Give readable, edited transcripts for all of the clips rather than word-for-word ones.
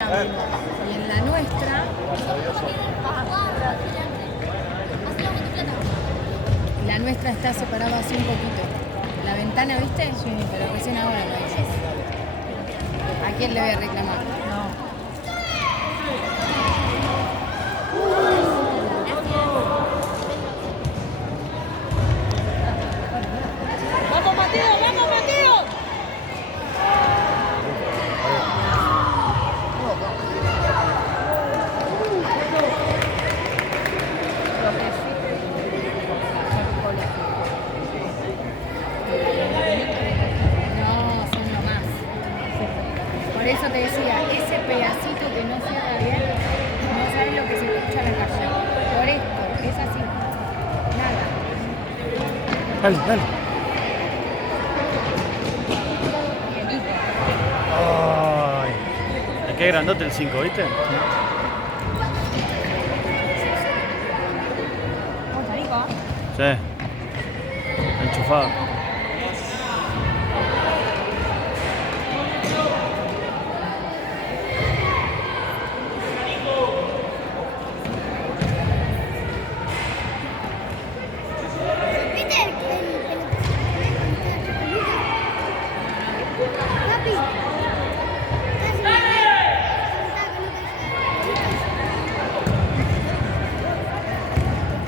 Y en la nuestra, la nuestra está separada así un poquito. La ventana, ¿viste? Sí. Pero recién ahora lo dices. ¿A quién le voy a reclamar? No. ¡Vamos, Mateo! ¡Vamos, Mateo! No, son lo más. Por eso te decía, ese pedacito que no cierra bien, no sabes lo que se escucha en la calle. Por esto, es así. Nada. Dale, dale. Ay, qué grandote el 5, ¿viste? Sí. Enchufado.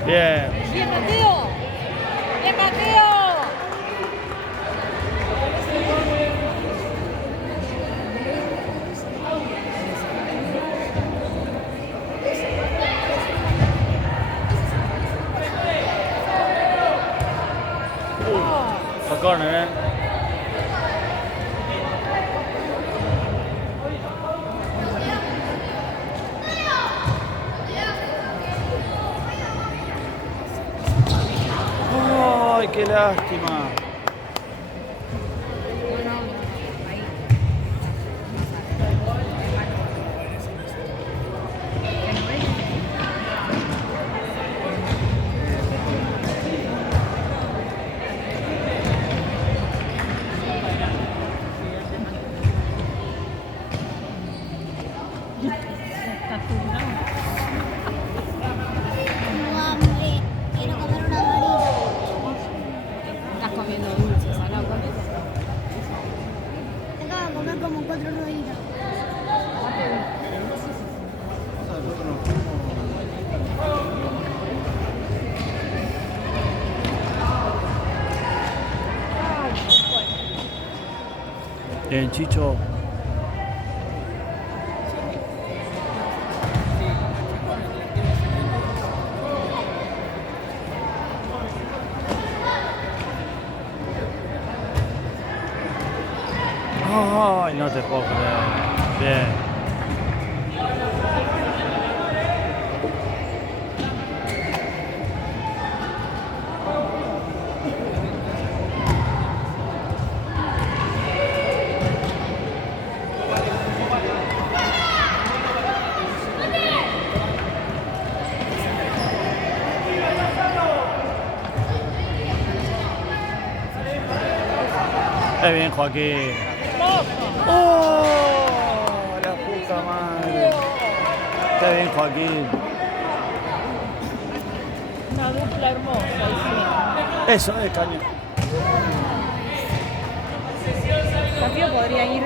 Bien. ¡Bien, Mateo! ¡Bien, Mateo! Fue corner, ¿eh? ¡Ay, qué lástima! Quiero comer una varita. Estás comiendo dulces, ¿no? Acabo de comer como 4 rueditas. Bien, Chicho. Ay, no te puedo creer. Bien. Bien, Joaquín. ¡Oh! La puta madre. Está bien, Joaquín. Una dupla hermosa. Eso es, caño. Mateo podría ir